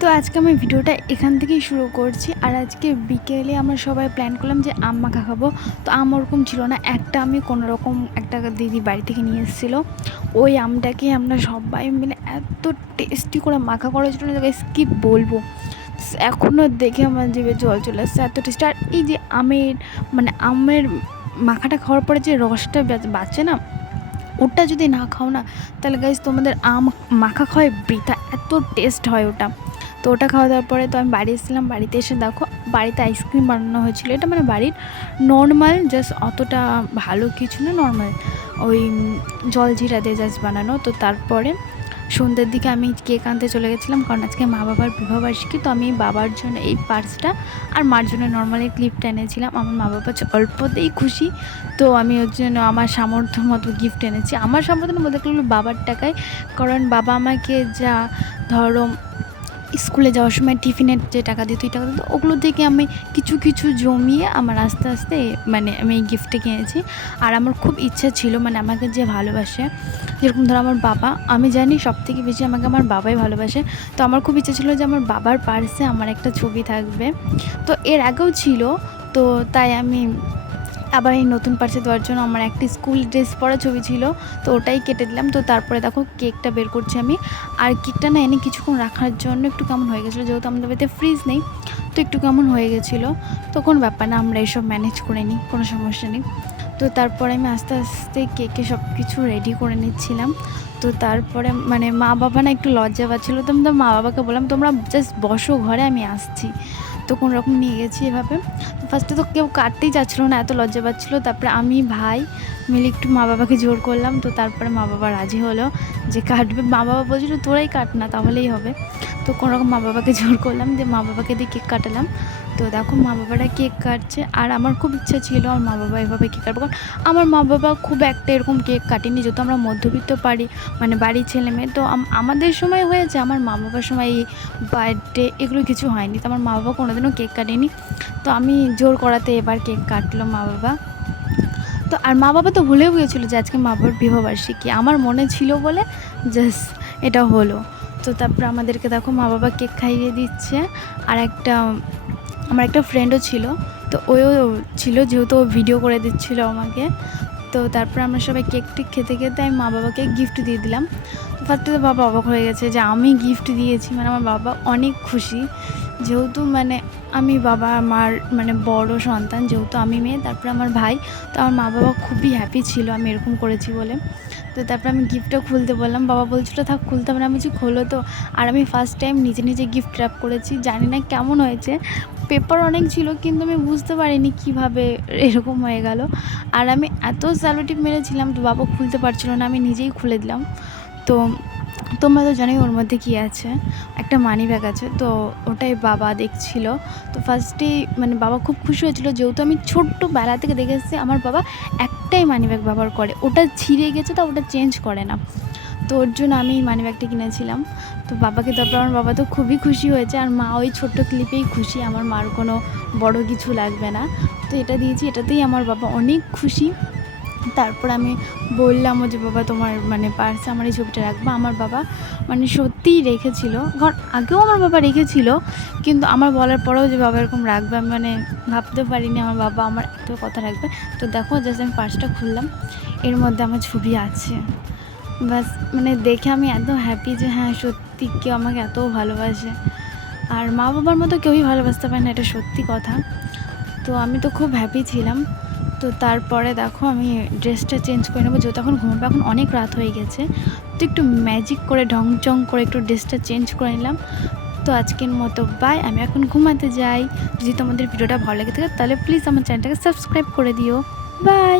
তো আজকে আমি ভিডিওটা এখান থেকেই শুরু করছি। আর আজকে বিকেলে আমরা সবাই প্ল্যান করলাম যে আম মাখা খাব। তো আম ওরকম ছিল না। একটা আমি কোনো রকম একটা দিদি বাড়ি থেকে নিয়ে এসেছিল। ওই আমটাকে আমরা সবাই মিলে এত টেস্টি করে মাখা করেছিল না কি বলব? এখনও দেখে আমার জিভে জল চলে আসছে এত টেস্টি আর এই যে আমের মানে আমের মাখাটা খাওয়ার পরে যে রসটা বাঁচে না, ওটা যদি না খাও না, তাহলে গাইজ তোমাদের আম মাখা খাওয়ায় বৃথা, এত টেস্ট হয় ওটা। তো ওটা খাওয়া দাওয়ার পরে তো আমি বাড়ি এসেছিলাম, বাড়িতে এসে দেখো বাড়িতে আইসক্রিম বানানো হয়েছিল। এটা মানে বাড়ির নর্মাল জাস্ট অতটা ভালো কিছু না নর্মাল ওই জল জিরা দিয়ে জাস্ট বানানো। তো তারপরে সন্ধ্যের দিকে আমি কেক আনতে চলে গেছিলাম, কারণ আজকে মা বাবার বিবাহবার্ষিকী, তো আমি বাবার জন্য এই পার্সটা আর মার জন্য নর্মালি ক্লিপটা এনেছিলাম। আমার মা বাবা অল্পতেই খুশি, তো আমি ওর জন্য আমার সামর্থ্য মতো গিফট এনেছি। আমার সামর্থ্য বলতে গেলে বাবার টাকায়, কারণ বাবা আমাকে যা ধরো স্কুলে যাওয়ার সময় টিফিনের যে টাকা দিত ওই টাকা দিত ওগুলো থেকে আমি কিছু কিছু জমিয়ে আমার আস্তে আস্তে মানে আমি এই গিফটটা কিনেছি। আর আমার খুব ইচ্ছা ছিল মানে আমাকে যে ভালোবাসে, যেরকম ধরো আমার বাবা, আমি জানি সব থেকে বেশি আমাকে আমার বাবাই ভালোবাসে। তো আমার খুব ইচ্ছা ছিল যে আমার বাবার পার্সে আমার একটা ছবি থাকবে। তো এর আগেও ছিল, তো তাই আমি আবার এই নতুন পার্সে দেওয়ার জন্য আমার একটি স্কুল ড্রেস পরা ছবি ছিল, তো ওটাই কেটে দিলাম। তো তারপরে দেখো কেকটা বের করছি আমি। আর কেকটা না এনে কিছুক্ষণ রাখার জন্য একটু কেমন হয়ে গেছিল, যেহেতু আমাদের বাড়িতে ফ্রিজ নেই, তো একটু কেমন হয়ে গেছিল। তো কোনো ব্যাপার না, আমরা এসব ম্যানেজ করে নিই, কোনো সমস্যা নেই। তো তারপরে আমি আস্তে আস্তে কেকে সব কিছু রেডি করে নিচ্ছিলাম। তো তারপরে মানে মা বাবা না একটু লজ্জা পাচ্ছিলো, তো আমি তো মা বাবাকে বললাম, তোমরা জাস্ট বসো ঘরে, আমি আসছি। তো কোনো রকম নিয়ে গেছি এভাবে। ফার্স্টে তো কেউ কাটতেই যাচ্ছিল না, এত লজ্জা পাচ্ছিলো। তারপরে আমি ভাই মিলে একটু মা বাবাকে জোর করলাম, তো তারপরে মা বাবা রাজি হলো যে কাটবে। মা বাবা বলছিল, তোরাই কাট না, তাহলেই হবে। তো কোনোরকম মা বাবাকে জোর করলাম যে মা বাবাকে দিয়ে কেক কাটালাম। তো দেখো মা বাবারা কেক কাটছে, আর আমার খুব ইচ্ছা ছিল আমার মা বাবা এভাবে কেক কাটবো। কারণ আমার মা বাবা খুব একটা এরকম কেক কাটেনি, যেহেতু আমরা মধ্যবিত্ত পারি মানে বাড়ির ছেলে মেয়ে, তো আমাদের সময় হয়েছে, আমার মা বাবার সময় এই বার্থডে এগুলো কিছু হয়নি। তো আমার মা বাবা কোনোদিনও কেক কাটেনি। তো আমি জোর করাতে এবার কেক কাটলো মা বাবা। তো আর মা বাবা তো ভুলেও গিয়েছিল যে আজকে মা বাবার বিবাহবার্ষিকী। আমার মনে ছিল বলে জাস্ট এটা হলো। তো তারপর আমাদেরকে দেখো মা বাবা কেক খাইয়ে দিচ্ছে, আর একটা আমার একটা ফ্রেন্ডও ছিল, তো ওও ছিল যেহেতু ও ভিডিও করে দিচ্ছিল আমাকে, তো তারপর আমরা সবাই কেক টেক খেতে খেতে আমি মা বাবাকে গিফট দিয়ে দিলাম। ফার্স্টে তো বাবা অবাক হয়ে গেছে যে আমি গিফট দিয়েছি মানে আমার বাবা অনেক খুশি। যেহেতু মানে আমি বাবা, মার মানে বড় সন্তান, যেহেতু আমি মেয়ে, তারপরে আমার ভাই, তো আমার মা বাবা খুবই হ্যাপি ছিল আমি এরকম করেছি বলে। তো তারপর আমি গিফটটা খুলতে বললাম, বাবা বলছিলো, থাক, খুলতে হবে না, আমি যে খোলো তো। আর আমি ফার্স্ট টাইম নিজে নিজে গিফট র্যাপ করেছি, জানি না কেমন হয়েছে। পেপার অনেক ছিল, কিন্তু আমি বুঝতে পারিনি কীভাবে এরকম হয়ে গেল। আর আমি এত স্যালোটিভ মেরেছিলাম, তো বাবা খুলতে পারছিল না, আমি নিজেই খুলে দিলাম। তো তোমরা তো জানোই ওর মধ্যে কী আছে। একটা মানি ব্যাগ আছে, তো ওটাই বাবা দেখছিল। তো ফার্স্টেই মানে বাবা খুব খুশি হয়েছিল, যেহেতু আমি ছোট্ট বেলা থেকে দেখে এসেছি, আমার বাবা একটাই মানি ব্যাগ ব্যবহার করে। ওটা ছিঁড়ে গেছে তো ওটা চেঞ্জ করে না। তো ওর জন্য আমি মানি ব্যাগটা কিনেছিলাম। তো বাবাকে তারপর আমার বাবা তো খুবই খুশি হয়েছে, আর মা ওই ছোট্ট ক্লিপেই খুশি, আমার মার কোনো বড় কিছু লাগবে না। তো এটা দিয়েছি, এটাতেই আমার বাবা অনেক খুশি। তারপর আমি বললাম যে, বাবা, তোমার মানে পার্সে আমার এই ছবিটা রাখব। আমার বাবা মানে সত্যিই রেখেছিল। কারণ আগেও আমার বাবা রেখেছিল, কিন্তু আমার বলার পরেও যে, বাবা, এরকম রাখবে? আমি মানে ভাবতে পারিনি, আমার বাবা আমার এত কথা রাখবে। তো দেখো জাস্ট আমি পার্সটা খুললাম। এর মধ্যে আমার ছবি আছে। বাস মানে দেখে আমি এত হ্যাপি যে হ্যাঁ সত্যি কেউ আমাকে এত ভালোবাসে। আর মা বাবার মতো কেউই ভালোবাসতে পারে না, এটা সত্যি কথা। তো আমি তো খুব হ্যাপি ছিলাম। তো তারপরে দেখো আমি ড্রেসটা চেঞ্জ করে নেব, যেহেতু এখন ঘুমাবো, এখন অনেক রাত হয়ে গেছে। তো একটু ম্যাজিক করে ঢং চং করে একটু ড্রেসটা চেঞ্জ করে নিলাম। তো আজকের মতো বাই আমি এখন ঘুমাতে যাই। যদি তোমাদের ভিডিওটা ভালো লেগে থাকে, তাহলে প্লিজ আমার চ্যানেলটাকে সাবস্ক্রাইব করে দিও। বাই